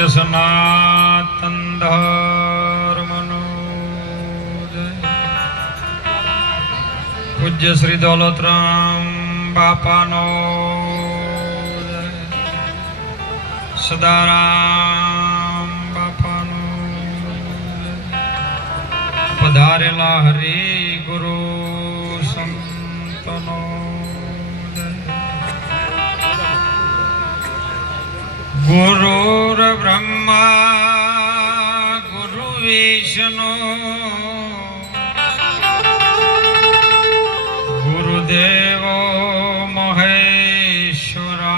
सत्य सनातन धर्मनो जय। पूज्य श्री दौलतराम बापानो जय। सदाराम बापानो जय। पधारेला हरि गुरु संतनो गुरुर् ब्रह्मा गुरु विष्णु गुरुदेवो महेश्वरा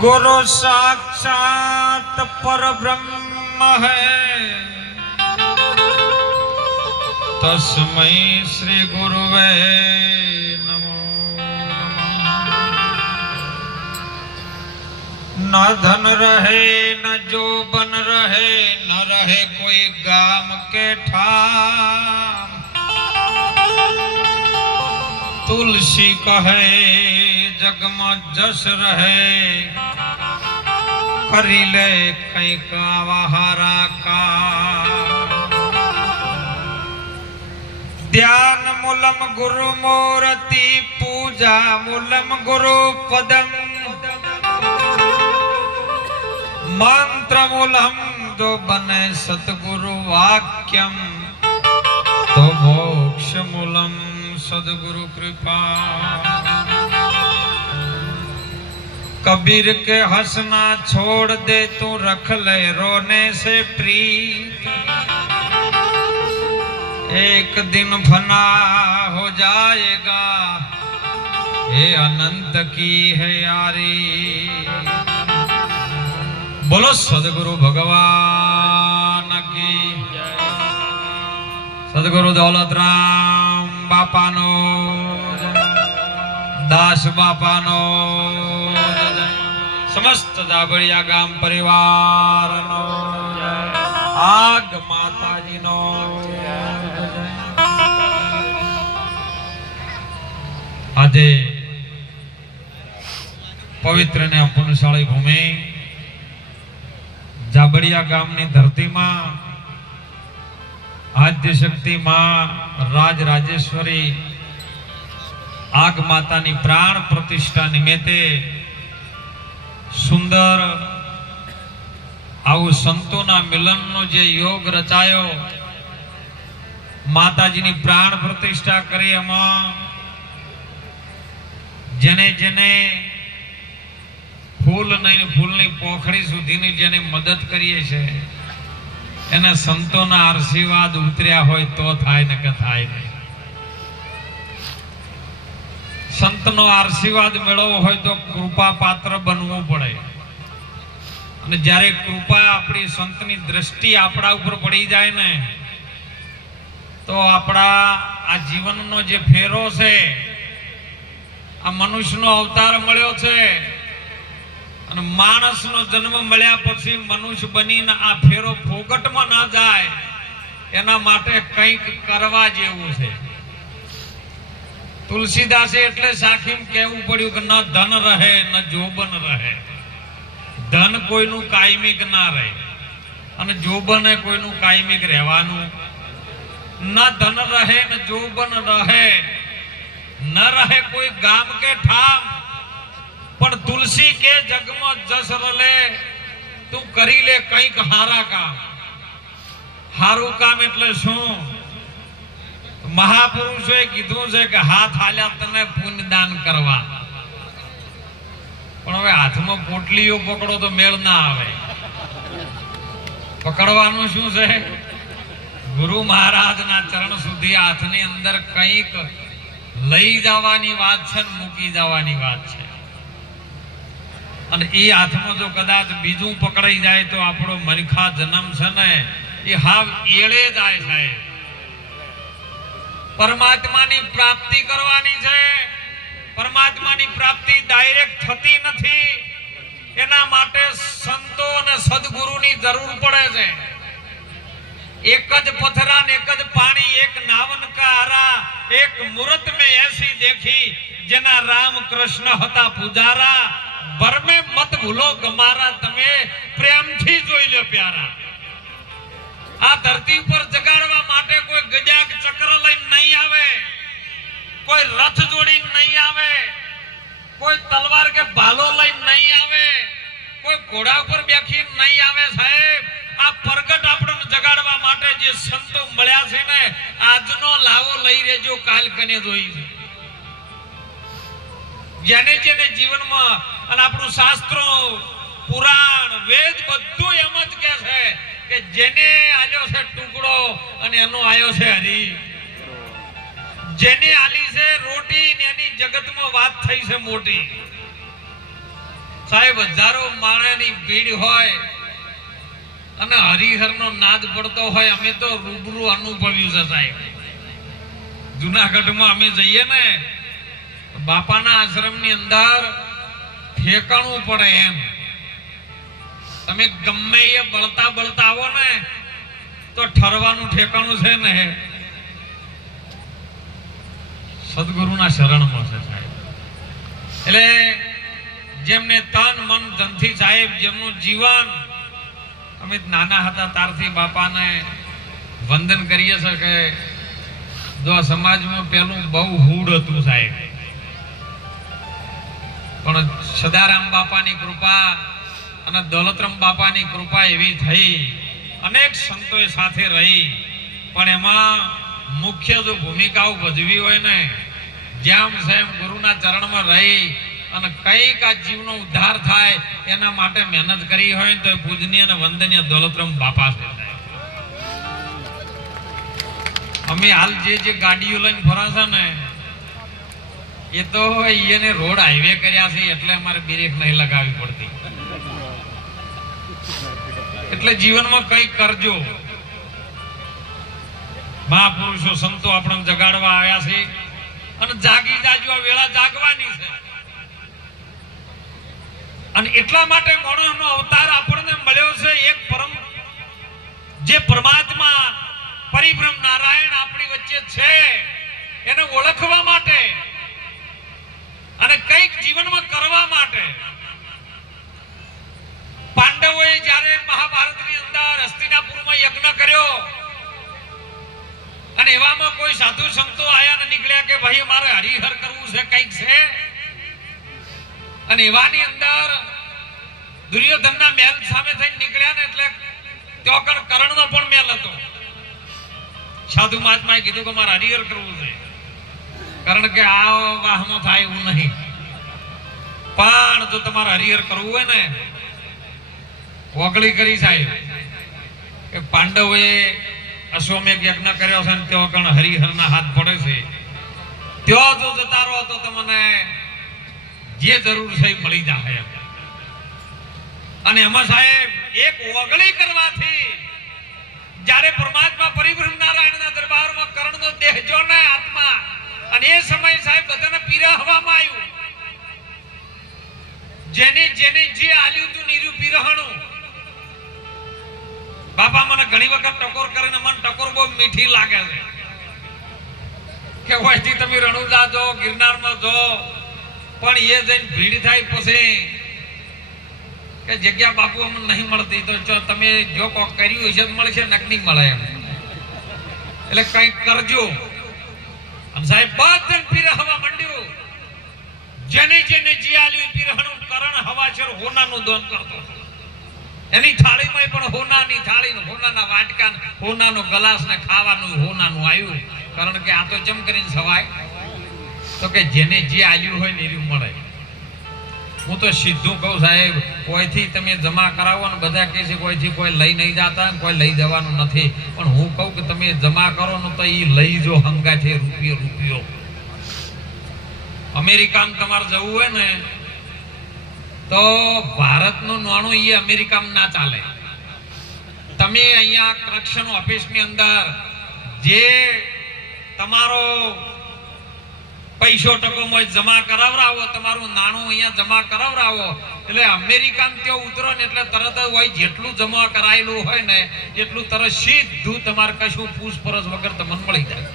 गुरु साक्षात परब्रह्म है तस्मै श्री गुरुवे न धन रहे न जोबन रहे न रहे कोई गाम के ठाम तुलसी कहे जग में जस रहे करी ले कई का वहारा का ध्यान मूलम गुरु मूर्ति पूजा मूलम गुरु पदम मंत्र मूलम जो बने सतगुरु वाक्यम तो मोक्ष मूलम सदगुरु कृपा। कबीर के हंसना छोड़ दे तू रख ले रोने से प्रीत एक दिन फना हो जाएगा ये अनंत की है यारी। बोलो सदगुरु भगवान की जय। सदगुरु दौलतराम बापानो दास बापानो समस्त जाबड़िया गाम परिवार नो आग माताजी नो आजे पवित्र ने पुण्यशाળી भूमि जाबड़िया गामनी धरती में आद्य शक्ति मां राज राजेश्वरी आग मातानी प्राण प्रतिष्ठा निमित्ते सुंदर आउ संतोना मिलननो जे योग रचायो माताजीनी प्राण प्रतिष्ठा करी एमां जेने जेने फूल नहीं फूलनी पोखड़ी सुधीनी जेने मदद करीए छे एने संतोना आशीर्वाद उतर्या होय तो थाय न के थाय नहीं। संतनो आशीर्वाद मेळवવો होय तो कृपा पात्र बनवू पड़े અને જ્યારે કૃપા આપણી સંતની દ્રષ્ટિ આપણા ઉપર પડી જાય ને તો આપણા આ જીવનનો જે ફેરો છે આ મનુષ્યનો અવતાર મળ્યો છે અને માણસનો જન્મ મળ્યા પછી મનુષ્ય બનીને આ ફેરો ફોગટમાં ના જાય એના માટે કંઈક કરવા જેવું છે। तुलसीदासे એટલે સાખીમ કહેવું પડ્યું કે ન ધન રહે ન જોબન રહે। ધન કોઈનું કાયમિક ના રહે અને જોબન કોઈનું કાયમિક રહેવાનું ન ધન રહે ન જોબન રહે ન રહે कोई गाम के ठाम पण तुलसी के जगमा जस रले तू करी ले કંઈક હારા કામ। હારું કામ એટલે શું? महापुरुषों कीधु से कि हाथ हाल्या तने पुण्य दान करवा पण हवे हाथ में पोटलीओ पकड़ो तो मेल ना आवे। पकड़वानुं शुं छे? गुरु महाराज ना चरण सुधी हाथ नी अंदर कंईक लई जवानी वात छे ने मूकी जवानी वात छे अने ई हाथ में जो कदाच बीजू पकड़ाई जाए तो आपणो मनखा जन्म छे ने ई हाव एळे जाय छे। परमात्मा नी प्राप्ति करवानी छे। परमात्मा नी प्राप्ति डायरेक्ट थती नथी एना माटे संतो अने सद्गुरु नी जरूर पड़े छे। एक ज पथरा ने एक ज पानी एक नावन का आरा एक मूर्त में ऐसी देखी जना राम कृष्ण हता पुजारा ભરમે મત ભૂલો ગમારા, તમે પ્રેમથી જોઈ લો પ્યારા. આ ધરતી ઉપર જગાડવા માટે કોઈ ગજા કે ચક્ર લઈને નહીં આવે, કોઈ રથ જોડીને નહીં આવે, કોઈ તલવાર કે ભાલો લઈને નહીં આવે, કોઈ ઘોડા ઉપર બેસીને નહીં આવે. સાહેબ, આ પ્રગટ આપણને જગાડવા માટે જે સંતો મળ્યા છે ને, આજનો લાવો લઈ લેજો, કાલ કને જોઈ છે. જેને જેને જીવનમાં અને આપણું શાસ્ત્રો, પુરાણ, વેદ બધું એમ જ કહે છે કે જેને આલ્યો છે ટુકડો અને એનો આયો છે હરી. જેને આલી છે રોટી ને એની જગતમાં વાત થઈ છે મોટી. સાહેબ, હજારો માણસની ભીડ હોય અને હરિહરનો નાદ પડતો હોય, અમે તો રૂબરૂ અનુભવ્યું છે સાહેબ. જુનાગઢમાં અમે જઈએ ને, બાપાના આશ્રમની અંદર ઠેકાણું પડે એમ. તમે ગમે એ બળતા બળતા આવો ને તો ઠરવાનું ઠેકાણું છે ને સદગુરુના શરણમાં છે સાહેબ. એટલે જેમને તન મન ધનથી સાહેબ, જેમનું જીવન, અમે નાના હતા ત્યારથી બાપાને વંદન કરીએ છીએ કે જો સમાજમાં પેલું બહુ હૂડ હતું સાહેબ, પણ સદારામ બાપાની કૃપા અને દોલતરામ બાપાની કૃપા એવી થઈ, અનેક સંતોએ સાથે રહી. પણ એમાં મુખ્ય જો ભૂમિકાઓ ભજવી હોય ને, જેમ સેમ ગુરુના ચરણમાં રહી અને કઈક આ જીવનો ઉદ્ધાર થાય એના માટે મહેનત કરી હોય તો પૂજનીય અને વંદનીય દોલતરામ બાપા છે. અમે હાલ જે ગાડીઓ લઈને ફરા છે ને, એ તો એને રોડ હાઈવે કર્યા છે એટલે અમારે બ્રેક નહીં લગાવવી પડતી. એટલે જીવનમાં કંઈક કરજો. મહાપુરુષો સંતો આપણે જગાડવા આવ્યા છે અને જાગી જાજો, આ વેળા જાગવાની છે. અને એટલા માટે માણસનો અવતાર આપણને મળ્યો છે. એક પરમ જે પરમાત્મા પરિબ્રહ્મ નારાયણ આપણી વચ્ચે છે, એને ઓળખવા માટે અને કંઈક જીવનમાં કરવા માટે. પાંડવોએ જ્યારે મહાભારતની અંદર હસ્તિનાપુરમાં યજ્ઞ કર્યો અને એવામાં કોઈ સાધુ સંતો આયા ને નીકળ્યા કે ભાઈ મારે હરિહર કરવું છે, કંઈક છે. અને એવાની અંદર દુર્યોધનના મહેલ સામે થઈને નીકળ્યા ને, એટલે ત્યાં કર્ણનો પણ મહેલ હતો. સાધુ મહાત્માએ કીધું કે મારે હરિહર કરવું છે, કારણ કે આ વાહમાં થાય એવું નહીં. પણ જો તમારે હરિહર કરવું હોય ને, ઓગળી કરી સાહેબ કે પાંડવોએ અશ્વમેઘ યજ્ઞ કર્યો છે ને ત્યાં કણ હરિહરના હાથ પડે છે. ત્યાં જો જતા રહો તો તમને જે જરૂર છે એ મળી જાય. અને એમાં સાહેબ એક ઓગળી કરવાથી જ્યારે પરમાત્મા પરિબ્રહ્મ નારાયણના દરબારમાં કર્ણનો દેહ જો ને આત્મા, અને એ સમય સાહેબ બધાને પીરહવામાં આવ્યું. જેને જેને જે આલ્યું તું નીરું પીરહણું. બાપા મને ઘણી વખત ટકોર કરીને, મને ટકોર બહુ મીઠી લાગે છે કે હોયથી તમે રણુજા જો, ગિરનારમાં જો, પણ એ જઈને ભીડ થાય પછી કે જગ્યા બાપુ અમને નહીં મળતી, તો જો તમે જો કોક કર્યું હશે તો મળશે, નકની મળે એમ. એટલે કંઈક કરજો. અને સાહેબ બધે પીરહવા માંડ્યું. જેને જેને જે આલ્યું પીરહણું કરણ હવાચર હોનાનું દાન કરતો. એની થાળીમાં પણ હોનાની થાળી, હોનાના વાટકા, હોનાનો ગ્લાસ ને ખાવાનું હોનાનું આવ્યું. કારણ કે આ તો જમ કરીને સવાય તો કે જેને જે આલ્યું હોય ને એ મળે. હું તો સીધું કહું સાહેબ, કોઈથી તમે જમા કરાવો ને બધા કહે છે કોઈથી કોઈ લઈ નહીં જતા, કોઈ લઈ જવાનું નથી. પણ હું કહું કે તમે જમા કરો ને તો એ લઈ જો હંગાથે રૂપિયો રૂપિયો. અમેરિકામાં તમારે જવું હોય ને તો ભારતનું નાણું એ અમેરિકામાં ના ચાલે. તમે અહીંયા કરક્શન ઓફિસની અંદર જે તમારો પૈસો ટકો જમા કરાવરાવો, તમારું નાણું અહીંયા જમા કરાવરાવો, એટલે અમેરિકામાં ત્યાં ઉતરો ને એટલે તરત જ હોય જેટલું જમા કરાયેલું હોય ને એટલું તરત સીધું તમારે કશું પૂછપરછ વગર તમને મળી જાય.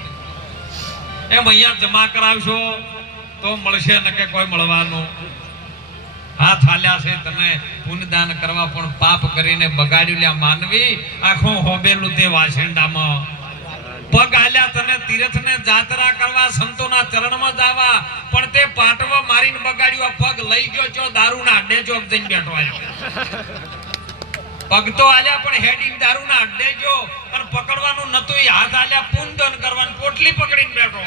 એમ અહીંયા જમા કરાવશો તો મળશે ને કે કોઈ મળવાનું હાથ હાલ્યા છે તને પુણ્યદાન કરવા, પણ પાપ કરીને બગાડ્યું લ્યા માનવી આખું હોબેલું તે વાસેંડામાં. પગ હાલ્યા તને તીર્થને જાત્રા કરવા, સંતોના ચરણમાં જવા, પણ તે પાટવા મારીને બગાડ્યું. પગ લઈ ગયો છો દારૂના અડ્ડે ચોક જઈને બેઠો આવ્યો. પગ તો હાલ્યા પણ હેડિંગ દારૂના અડ્ડે જો, અને પકડવાનું નતું. એ હાથ હાલ્યા પુણ્યદાન કરવાનું, પોટલી પકડીને બેઠો.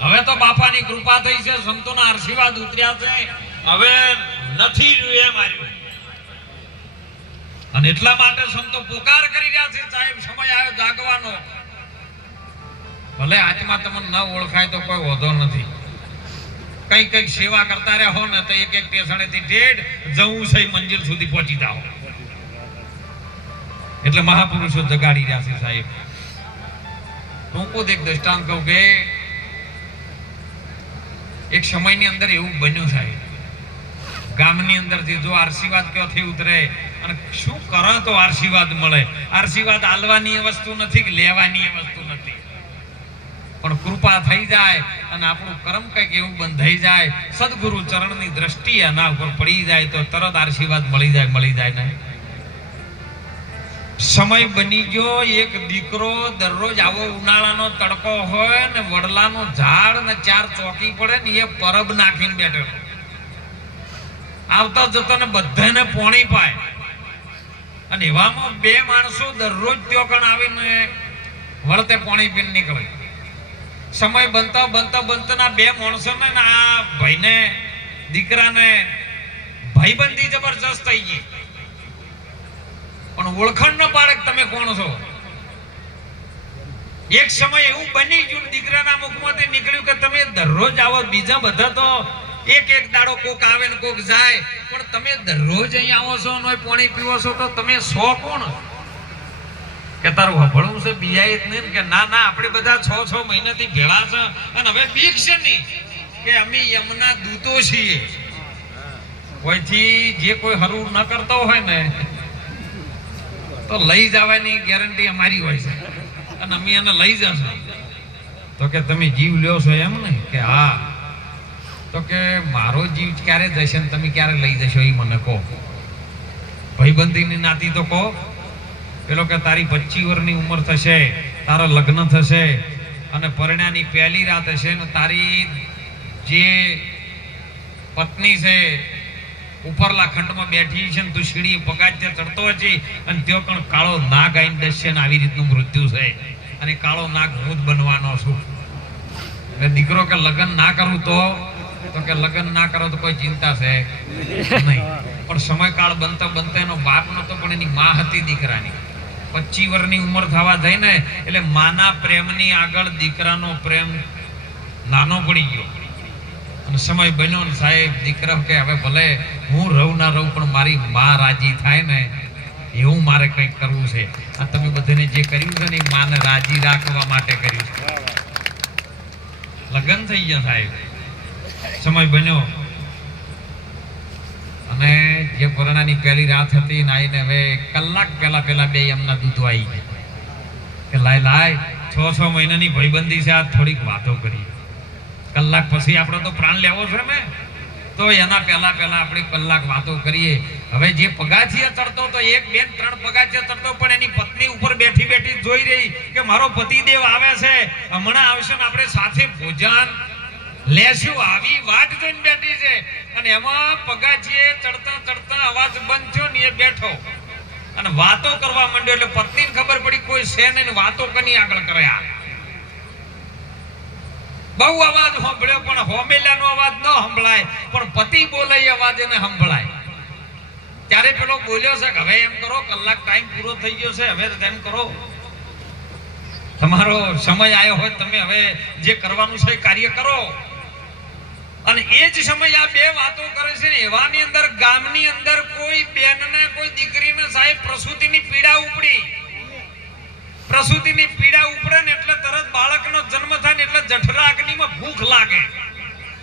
હવે તો બાપાની કૃપા થઈ છે, સંતોના આશીર્વાદ ઉતર્યા છે, હવે નથી રહ્યું એમ આવ્યું. અને એટલા માટે સંતો પુકાર કરી રહ્યા છે, સાહેબ સમય આવ્યો જાગવાનો. ભલે આત્મા તમને ન ઓળખાય તો કોઈ વાંધો નથી. કઈ કઈ સેવા કરતા રહો ને તો એક એક સ્ટેશનેથી ઠેઠ જવું છે મંજિલ સુધી પહોંચી જાઓ. એટલે મહાપુરુષો જગાડી રહ્યા છે સાહેબ. ટૂંકું એક દ્રષ્ટાંત કહું કે એક સમયની અંદર એવું બન્યું સાહેબ, ગામની અંદરથી જો આશીર્વાદ ક્યાંથી ઉતરે અને શું કરો તો આશીર્વાદ મળે. આશીર્વાદ આલવાની વસ્તુ નથી કે લેવાની વસ્તુ નથી, પણ કૃપા થઈ જાય અને આપણું કર્મ કંઈક એવું બંધાઈ જાય, સદગુરુ ચરણની દ્રષ્ટિ એના ઉપર પડી જાય તો તરત આશીર્વાદ મળી જાય ને. સમય બની ગયો, એક દીકરો દરરોજ આવો ઉનાળાનો તડકો હોય ને વડલાનું ઝાડ ને 4 ચોકી પડે ને એ પરબ નાખીને બેઠો. આવતા જતા ને બધાને પોણી પાય. અને એવામાં 2 માણસો દરરોજ ત્યોકણ આવીને વળતે પોણી પીને નીકળે. સમય બનતા ના 2 માણસોને આ ભાઈને દીકરાને ભાઈબંધી જબરજસ્ત થઈ ગઈ, પણ ઓળખાણ ન પાડે તમે કોણ છો. એક સમય એવું બની ગયું, દીકરાના મુખમાંથી નીકળ્યું કે તમે દરરોજ આવો, બીજા બધા તો એક દાડો કોક આવે ને કોક જાય, પણ તમે દરરોજ અહીં આવો છો ને પાણી પીવો છો તો તમે સો કોણ? કે તારું હભળવું છે બીજાએ જ નહીં કે ના આપણે બધા 6 મહિનાથી ભેળા છે અને હવે બીક છે નહીં કે અમે યમના દૂતો છીએ. કોઈથી જે કોઈ હરું ન કરતો હોય ને તો લઈ જવાની ગેરંટી અમારી હોય છે, અને અમે એને લઈ જશું. તો કે તમે જીવ લ્યો છો એમ ને? કે હા. તો કે મારો જીવ ક્યારે જશે ને તમે ક્યારે લઈ જશો એ મને કહો. ભાઈબંધીની નાતી તો કહો. પેલો કે તારી 25 વર્ષની ઉંમર થશે, તારા લગ્ન થશે અને પરણ્યાની પહેલી રાત હશે ને તારી જે પત્ની છે ઉપરલા ખંડમાં બેઠી છે ને તું સીડી પગાચે ચડતો છે અને ત્યો કણ કાળો નાગ આઈને દશે ને આવી રીતનું મૃત્યુ છે અને કાળો નાગ હું જ બનવાનો છું. એટલે દીકરો કે લગ્ન ના કરું તો કે લગ્ન ના કરો તો કોઈ ચિંતા છે નહીં. પણ સમયકાળ બનતા એનો બાપ નતો પણ એની માં હતી દીકરાની. 25 વર્ષની ઉંમર થવા થઈ ને એટલે માના પ્રેમની આગળ દીકરાનો પ્રેમ નાનો પડી ગયો. અને સમય બન્યો ને સાહેબ દીકરા કે હવે ભલે હું રહું ના રહું પણ મારી માં રાજી થાય ને એવું મારે કંઈક કરવું છે. આ તમે બધાને જે કર્યું છે ને એ માને રાજી રાખવા માટે કર્યું છે. લગ્ન થઈ ગયા સાહેબ, સમય બન્યો અને જે પરણાની પહેલી રાત હતી ને આવીને હવે કલાક પેલા 2 એમના દૂતો આવી ગયા કે લાય 6 મહિનાની ભાઈબંધી છે, આ થોડીક વાતો કરી. કલાક પછી આપણે તો પ્રાણ લેવો છે ને, તો એના પહેલા આપણે કલાક વાતો કરીએ. હવે જે પગાથિયા ચડતો તો 1, 2, 3 પગાથિયા ચડતો, પણ એની પત્ની ઉપર બેઠી જોઈ રહી કે મારો પતિદેવ આવે છે, હમણાં આવશે ને આપણે સાથે ભોજન લેશું, આવી વાટ જોઈને બેઠી છે. અને એમાં પગાથિયે ચડતા અવાજ બંધ થયો ને એ બેઠો અને વાતો કરવા માંડ્યો. એટલે પત્નીને ખબર પડી કોઈ છે ને વાતો કની આગળ કર્યા. બહુ અવાજ સાંભળ્યો પણ હોમેલાનો અવાજ ન સંભળાય, પણ પતિ બોલે એ અવાજ એને સંભળાય. ત્યારે પેલો બોલ્યો છે કે હવે એમ કરો, કલાક ટાઈમ પૂરો થઈ ગયો છે, હવે તેમ કરો, તમારો સમય આવ્યો હોય, તમે હવે જે કરવાનું છે કાર્ય કરો. અને એ જ સમય આ 2 વાતો કરે છે ને એવાની અંદર ગામની અંદર કોઈ બેનને કોઈ દીકરીને સાહેબ પ્રસૂતિની પીડા ઉપડી. પ્રસૂતિની પીડા ઉપડે ને એટલે તરત બાળકનો જન્મ થાય ને એટલે જઠરા અગ્નિમાં ભૂખ લાગે,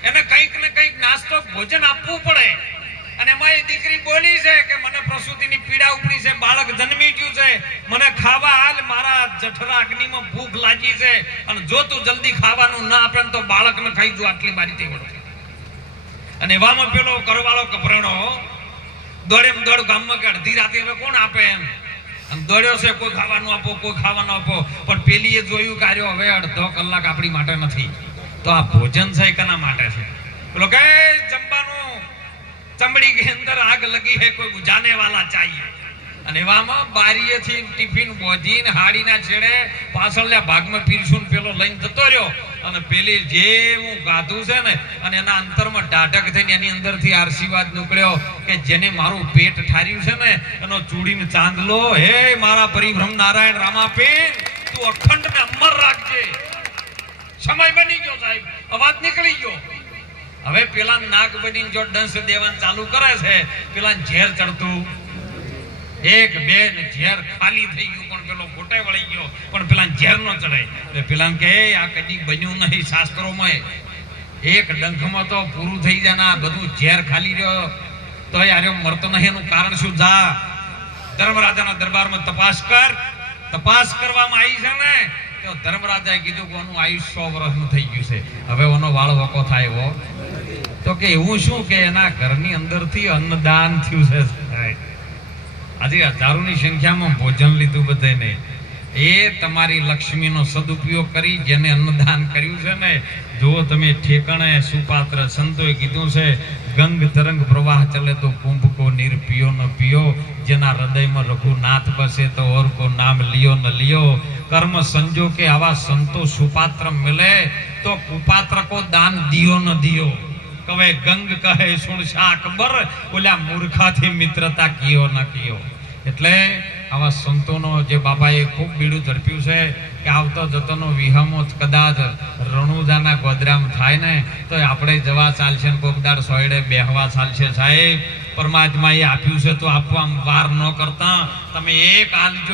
એને કંઈક ને કંઈક નાસ્તો ભોજન આપવું પડે. અને એમાં એ દીકરી બોલી છે કે મને પ્રસૂતિની પીડા ઉપડી છે, બાળક જન્મી ગયું છે, મને ખાવા હાલ, મારા જઠરા અગ્નિમાં ભૂખ લાગી છે, અને જો તું જલ્દી ખાવાનું ના આપે તો બાળકને ખાઈ જો આટલી મારી તે વળે. અને એવામાં પેલો કરવાળો કપરાણો દોડેમ દોડ ગામમાં કે અડધી રાતે હવે કોણ આપે એમ અને દોડ્યો છે, કોઈ ખાવાનું આપો, કોઈ ખાવાનું આપો, પણ પેલીએ જોયું કાર્યો હવે અડધો કલાક આપણી માટે નથી, તો આ ભોજન છે કના માટે છે? પેલો કે જમવાનું ચમડી કે અંદર આગ લગી હે, કોઈ બુઝાને વાલા ચાહીએ. અને એવામાં બારીએથી ટિફિન બોધીને હાડીના છેડે પાછળના ભાગમાં પીરસું પેલો લઈને જતો રહ્યો અને પેલી જેવું ગાધું છે ને અને એના અંતરમાં ડાઢક થઈને એની અંદરથી આશીર્વાદ નીકળ્યો કે જેને મારું પેટ ઠાર્યું છે ને એનો ચૂડીને ચાંદલો, હે મારા પરિભ્રમ નારાયણ રામાપીર, તું અખંડ ને અમર રાખજે. સમય બની ગયો સાહેબ, અવાજ નીકળી ગયો. હવે પેલા નાગ બનીને જો ડંસ દેવાનું ચાલુ કરે છે, પેલા ઝેર ચડતું એક બે ને ઝેર ખાલી થઈ ગયું, પણ પેલો ગોટે વળી ગયો, પણ પેલા ઝેર નો ચડાય. તો પેલા કે આ કદી બન્યું નહીં શાસ્ત્રોમાં, એક ડંખમાં તો પૂરું થઈ જાય ને બધું ઝેર ખાલી રહ્યો તો યાર મરતો નહીં. એનું કારણ શું? જા ધર્મરાજાના દરબારમાં તપાસ કર. તપાસ કરવામાં આવી છે ને તો ધર્મરાજાએ કીધું કે આનું આયુષ્ય 100 વર્ષનું થઈ ગયું છે, હવે ઓનો વાળ વકો થાય હો. તો કે એવું શું? કે એના ઘરની અંદરથી અન્નદાન થયું છે. આજે હજારોની સંખ્યામાં ભોજન લીધું બધાને. એ તમારી લક્ષ્મીનો સદુપયોગ કરી જેને અન્નદાન કર્યું છે ને, જો તમે ઠેકાણે સુપાત્ર સંતોએ કીધું છે, ગંગ તરંગ પ્રવાહ ચલે તો કુંભ કો નીર પિયો ન પિયો, જેના હૃદયમાં રઘુનાથ બસે તો ઓર કો નામ લિયો ન લિયો. કર્મ સંજો કે આવા સંતો સુપાત્ર મિલે તો કુપાત્ર કો દાન દિયો ન દિયો. કવે ગંગ કહે સુણ શાહ અકબર, ઓલા મૂર્ખાથી મિત્રતા કિયો ન કિયો. એટલે આવા સંતોનો જે બાબાએ ખૂબ બીડું ઝડપ્યું છે કે આવતો જતોનો વિહમો કદાચ રણુજાના ગોદરામાં થાય ને તો આપણે જવા ચાલશે ને કોકદાર સોયડે બેહવા ચાલશે. સાહેબ પરમાત્માએ આપ્યું છે તો આપવામાં વાર ન કરતા તમે એક આલજો.